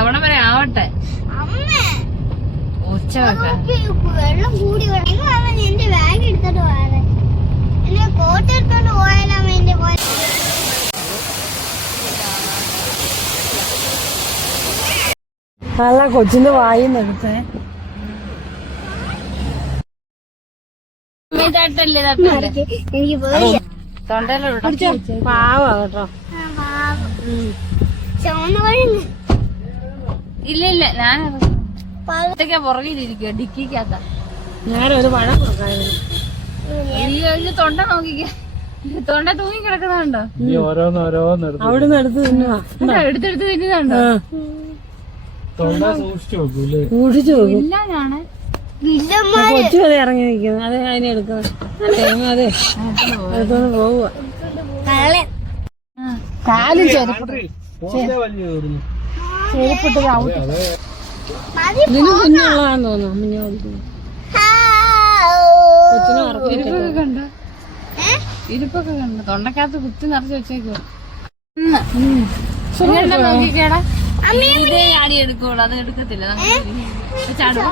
അവിടെ വരെ ആവട്ടെ. ഉച്ച വെള്ളം കൂടി എന്റെ ബാഗ് എടുത്തോണ്ട് പോയാലേ എന്നെ കോട്ട് എടുത്തോണ്ട് പോയാലാ എന്റെ പോലെ. നല്ല കൊച്ചിന്റെ വായിന്നെടുത്തേ. എനിക്ക് പോയി പാവാ കേട്ടോ. ചുവന്ന വഴി ഇല്ല ഞാൻ പുറകിലിരിക്കുക ഡിക്കിക്കകത്ത. ഞാനൊരു പഴം കൊടുക്കായിരുന്നു. ഈ തൊണ്ട നോക്കിക്കേ, തൊണ്ട തൂങ്ങി കിടക്കുന്നുണ്ടോ? അവിടുന്ന് എടുത്ത് തിന്നുവാ. എടുത്തെടുത്ത് തിന്നുന്നുണ്ടോ? കൂടിച്ചു നോക്കും. ഇല്ല ഞാന് കൊച്ചു അതെ ഇറങ്ങി നിൽക്കുന്നത്. അതെ അതിനെ എടുക്കുന്നത്. അതെ എടുത്തോണ്ട് പോവുക. കാലും ചെരുപ്പിട്ട് ഇതിന് കുഞ്ഞുള്ളതാന്ന് തോന്നുന്നു. മുന്നേ ഓടിക്കുന്നു. കൊച്ചിനെ ഇരിപ്പൊക്കെ കണ്ടോ? ഇരിപ്പൊക്കെ കണ്ടോ? തൊണ്ടക്കകത്ത് കുത്തി നിറച്ച് വെച്ചേക്കോ. നോക്കിക്കേടാ, ഇതേ ആടി എടുക്കുള്ളൂ, അത് എടുക്കത്തില്ല. ചാടും